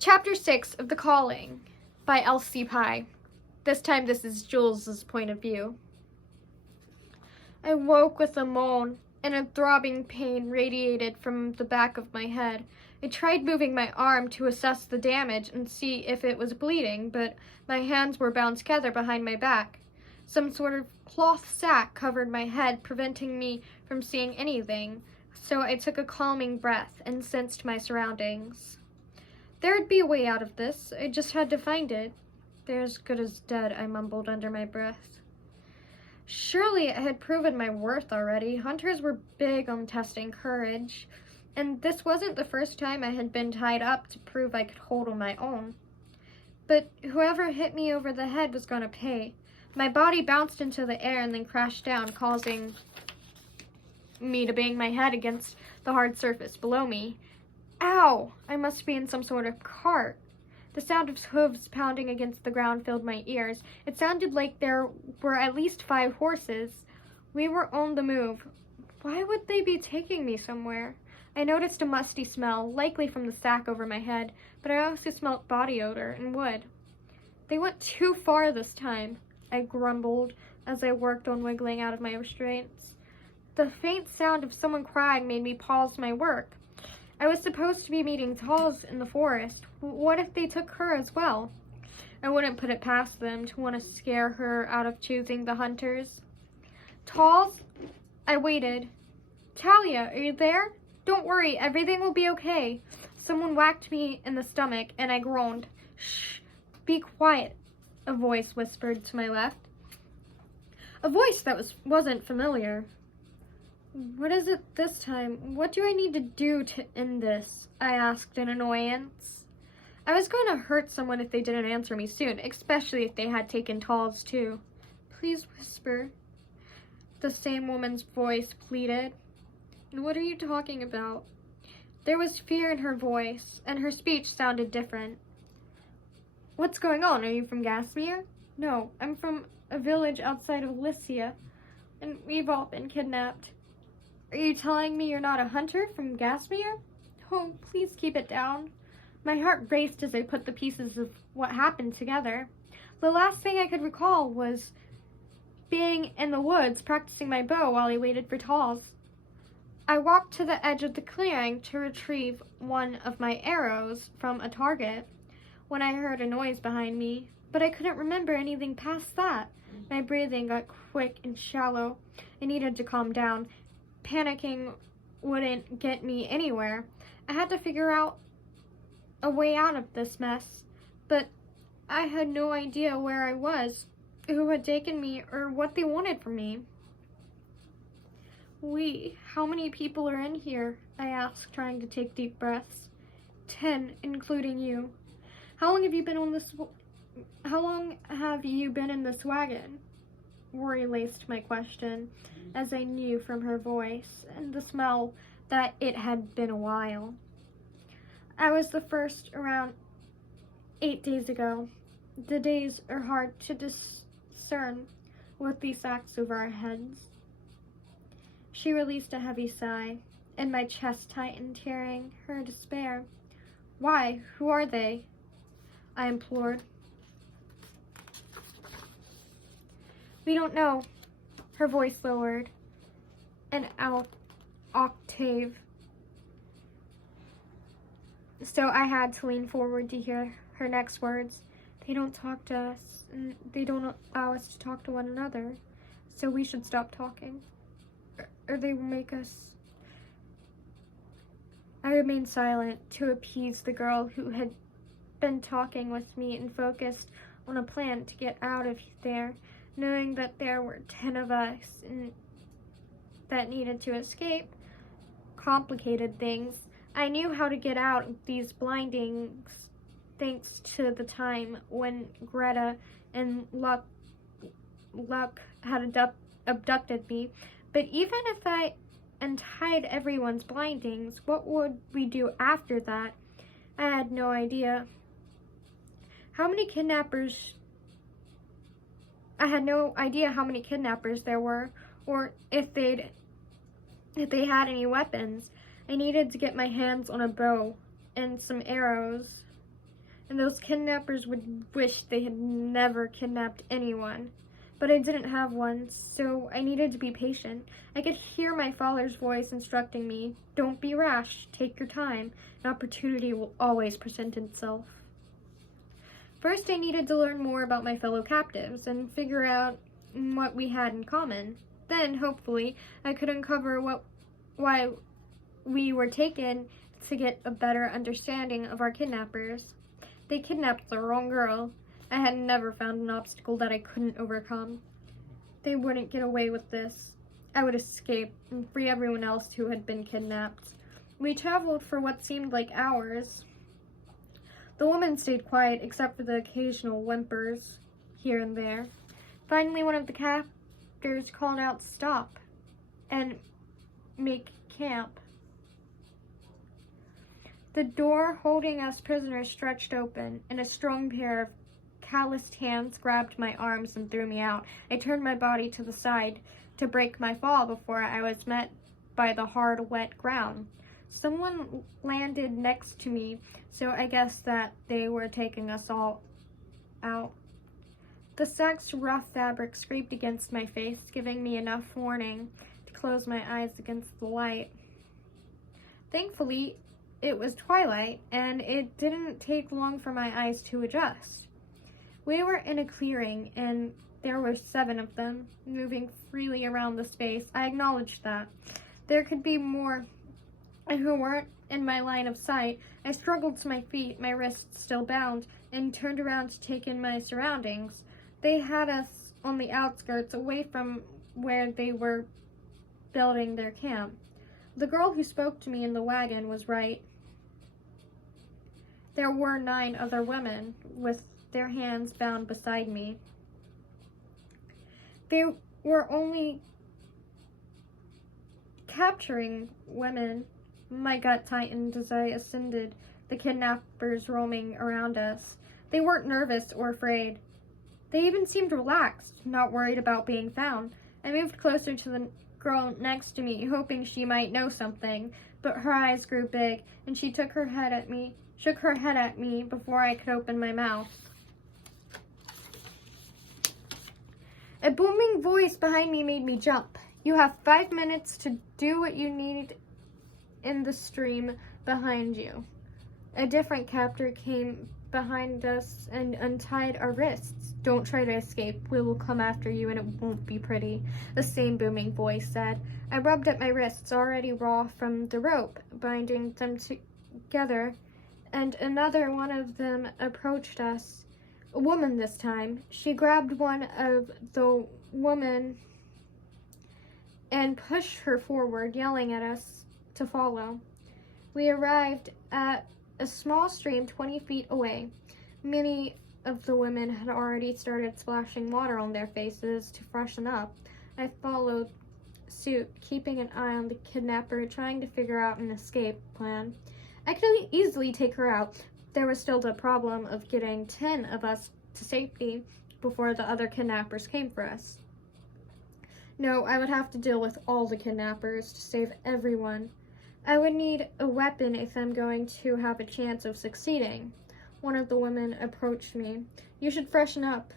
Chapter 6 of The Calling by L.C PYE. This time this is Jules' point of view. I woke with a moan, and a throbbing pain radiated from the back of my head. I tried moving my arm to assess the damage and see if it was bleeding, but my hands were bound together behind my back. Some sort of cloth sack covered my head, preventing me from seeing anything, so I took a calming breath and sensed my surroundings. There'd be a way out of this. I just had to find it. They're as good as dead, I mumbled under my breath. Surely I had proven my worth already. Hunters were big on testing courage, and this wasn't the first time I had been tied up to prove I could hold on my own. But whoever hit me over the head was going to pay. My body bounced into the air and then crashed down, causing me to bang my head against the hard surface below me. Ow! I must be in some sort of cart. The sound of hooves pounding against the ground filled my ears. It sounded like there were at least 5 horses. We were on the move. Why would they be taking me somewhere? I noticed a musty smell, likely from the sack over my head, but I also smelt body odor and wood. They went too far this time, I grumbled as I worked on wiggling out of my restraints. The faint sound of someone crying made me pause my work. I was supposed to be meeting Talls in the forest. What if they took her as well? I wouldn't put it past them to want to scare her out of choosing the hunters. Talls? I waited. Talia, are you there? Don't worry, everything will be okay. Someone whacked me in the stomach, and I groaned. Shh, be quiet, a voice whispered to my left. A voice that wasn't familiar. What is it this time? What do I need to do to end this? I asked in annoyance. I was going to hurt someone if they didn't answer me soon, especially if they had taken Talls too. Please whisper. The same woman's voice pleaded. What are you talking about? There was fear in her voice, and her speech sounded different. What's going on? Are you from Gasmere? No, I'm from a village outside of Lycia, and we've all been kidnapped. Are you telling me you're not a hunter from Gasmere? Oh, please keep it down. My heart raced as I put the pieces of what happened together. The last thing I could recall was being in the woods practicing my bow while I waited for Talls. I walked to the edge of the clearing to retrieve one of my arrows from a target when I heard a noise behind me, but I couldn't remember anything past that. My breathing got quick and shallow. I needed to calm down. Panicking wouldn't get me anywhere. I had to figure out a way out of this mess, but I had no idea where I was, who had taken me, or what they wanted from me. How many people are in here? I asked, trying to take deep breaths. 10, including you. How long have you been in this wagon? Worry laced my question, as I knew from her voice and the smell that it had been a while. I was the first around 8 days ago. The days are hard to discern with these sacks over our heads. She released a heavy sigh, and my chest tightened, hearing her despair. Why? Who are they? I implored. We don't know. Her voice lowered an octave, so I had to lean forward to hear her next words. They don't talk to us, and they don't allow us to talk to one another, so we should stop talking, or they will make us. I remained silent to appease the girl who had been talking with me and focused on a plan to get out of there, knowing that there were 10 of us and that needed to escape complicated things. I knew how to get out of these blindings thanks to the time when Greta and Luck had abducted me. But even if I untied everyone's blindings, what would we do after that? I had no idea. I had no idea how many kidnappers there were, or if they had any weapons. I needed to get my hands on a bow and some arrows. and those kidnappers would wish they had never kidnapped anyone. But I didn't have one, so I needed to be patient. I could hear my father's voice instructing me, "Don't be rash, take your time. An opportunity will always present itself." First, I needed to learn more about my fellow captives and figure out what we had in common. Then, hopefully, I could uncover why we were taken to get a better understanding of our kidnappers. They kidnapped the wrong girl. I had never found an obstacle that I couldn't overcome. They wouldn't get away with this. I would escape and free everyone else who had been kidnapped. We traveled for what seemed like hours. The woman stayed quiet except for the occasional whimpers here and there. Finally, one of the captors called out, "Stop and make camp." The door holding us prisoners stretched open, and a strong pair of calloused hands grabbed my arms and threw me out. I turned my body to the side to break my fall before I was met by the hard, wet ground. Someone landed next to me, so I guessed that they were taking us all out. The sack's rough fabric scraped against my face, giving me enough warning to close my eyes against the light. Thankfully, it was twilight, and it didn't take long for my eyes to adjust. We were in a clearing, and there were 7 of them, moving freely around the space. I acknowledged that. There could be more who weren't in my line of sight. I struggled to my feet, my wrists still bound, and turned around to take in my surroundings. They had us on the outskirts, away from where they were building their camp. The girl who spoke to me in the wagon was right. There were 9 other women with their hands bound beside me. They were only capturing women. My gut tightened as I ascended the kidnappers roaming around us. They weren't nervous or afraid. They even seemed relaxed, not worried about being found. I moved closer to the girl next to me, hoping she might know something, but her eyes grew big, and she shook her head at me before I could open my mouth. A booming voice behind me made me jump. "You have 5 minutes to do what you need in the stream behind you." A different captor came behind us and untied our wrists. "Don't try to escape. We will come after you, and it won't be pretty," the same booming voice said. I rubbed at my wrists, already raw from the rope, binding them together, and another one of them approached us. A woman this time. She grabbed one of the women and pushed her forward, yelling at us to follow. We arrived at a small stream 20 feet away. Many of the women had already started splashing water on their faces to freshen up. I followed suit, keeping an eye on the kidnapper, trying to figure out an escape plan. I could easily take her out. There was still the problem of getting 10 of us to safety before the other kidnappers came for us. No, I would have to deal with all the kidnappers to save everyone. I would need a weapon if I'm going to have a chance of succeeding. One of the women approached me. "You should freshen up.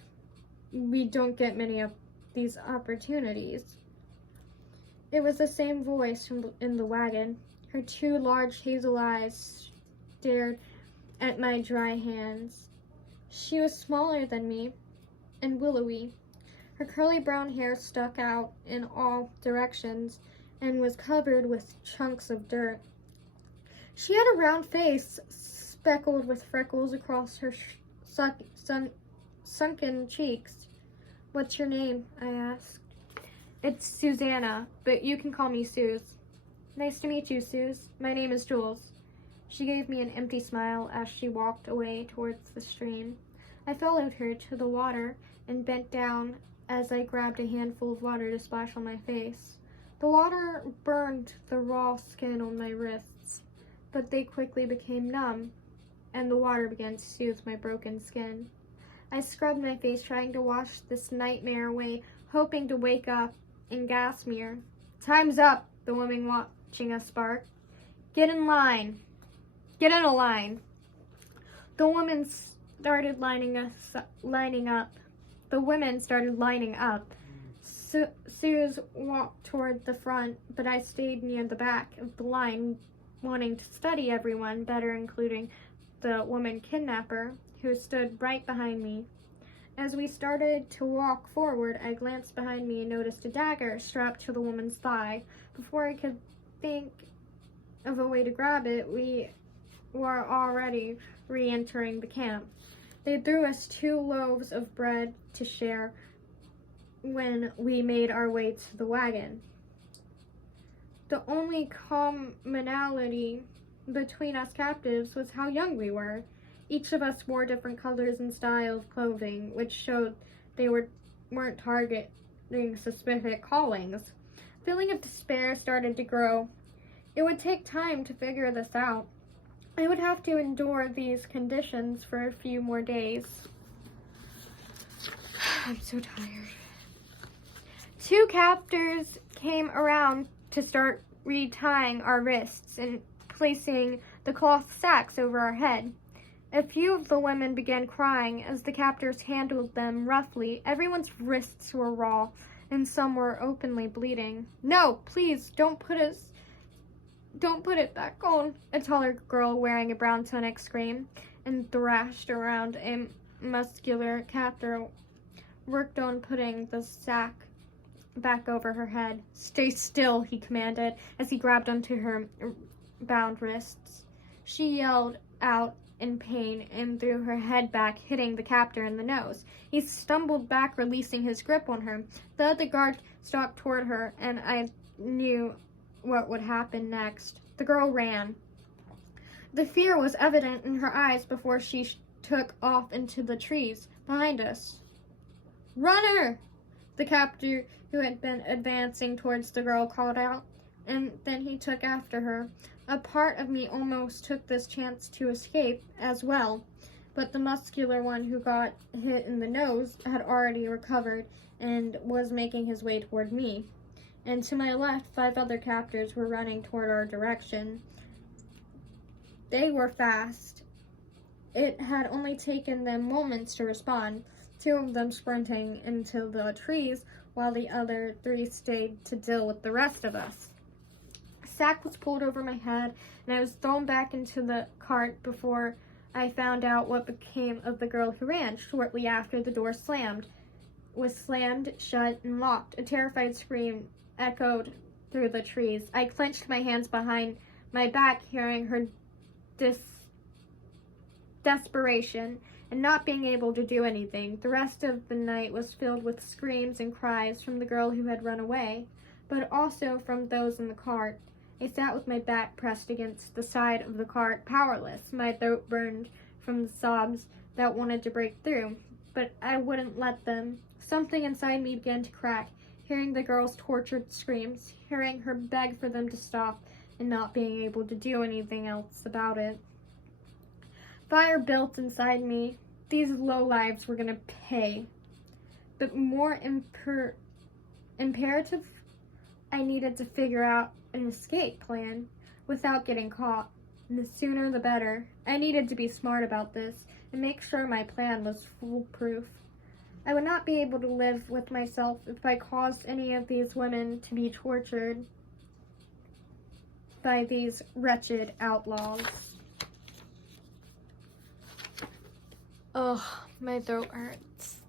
We don't get many of these opportunities." It was the same voice in the wagon. Her 2 large hazel eyes stared at my dry hands. She was smaller than me and willowy. Her curly brown hair stuck out in all directions and was covered with chunks of dirt. She had a round face, speckled with freckles across her sunken cheeks. "What's your name?" I asked. "It's Susanna, but you can call me Suze." "Nice to meet you, Suze. My name is Jules." She gave me an empty smile as she walked away towards the stream. I followed her to the water and bent down as I grabbed a handful of water to splash on my face. The water burned the raw skin on my wrists, but they quickly became numb, and the water began to soothe my broken skin. I scrubbed my face, trying to wash this nightmare away, hoping to wake up in Gasmere. "Time's up," the woman watching us barked. Get in line. Get in a line." The women started lining up. The women started lining up. Suze walked toward the front, but I stayed near the back of the line, wanting to study everyone better, including the woman kidnapper, who stood right behind me. As we started to walk forward, I glanced behind me and noticed a dagger strapped to the woman's thigh. Before I could think of a way to grab it, we were already re-entering the camp. They threw us 2 loaves of bread to share when we made our way to the wagon. The only commonality between us captives was how young we were. Each of us wore different colors and styles of clothing, which showed they weren't targeting specific callings. A feeling of despair started to grow. It would take time to figure this out. I would have to endure these conditions for a few more days. I'm so tired. 2 captors came around to start retying our wrists and placing the cloth sacks over our head. A few of the women began crying as the captors handled them roughly. Everyone's wrists were raw, and some were openly bleeding. "No, please, don't put it back on," a taller girl wearing a brown tunic screamed and thrashed around. A muscular captor worked on putting the sack back over her head. "Stay still," he commanded as he grabbed onto her bound wrists. She yelled out in pain and threw her head back, hitting the captor in the nose. He stumbled back, releasing his grip on her. The other guard stalked toward her, and I knew what would happen next. The girl ran. The fear was evident in her eyes before she took off into the trees behind us. "Run her!" The captor, who had been advancing towards the girl, called out, and then he took after her. A part of me almost took this chance to escape as well, but the muscular one who got hit in the nose had already recovered and was making his way toward me. And to my left, 5 other captors were running toward our direction. They were fast. It had only taken them moments to respond, 2 of them sprinting into the trees, while the other 3 stayed to deal with the rest of us. A sack was pulled over my head, and I was thrown back into the cart before I found out what became of the girl who ran. Shortly after, the door was slammed shut and locked. A terrified scream echoed through the trees. I clenched my hands behind my back, hearing her desperation and not being able to do anything. The rest of the night was filled with screams and cries from the girl who had run away, but also from those in the cart. I sat with my back pressed against the side of the cart, powerless. My throat burned from the sobs that wanted to break through, but I wouldn't let them. Something inside me began to crack, hearing the girl's tortured screams, hearing her beg for them to stop, and not being able to do anything else about it. Fire built inside me. These lowlives were going to pay. But more imperative, I needed to figure out an escape plan without getting caught. And the sooner the better. I needed to be smart about this and make sure my plan was foolproof. I would not be able to live with myself if I caused any of these women to be tortured by these wretched outlaws. Oh, my throat hurts.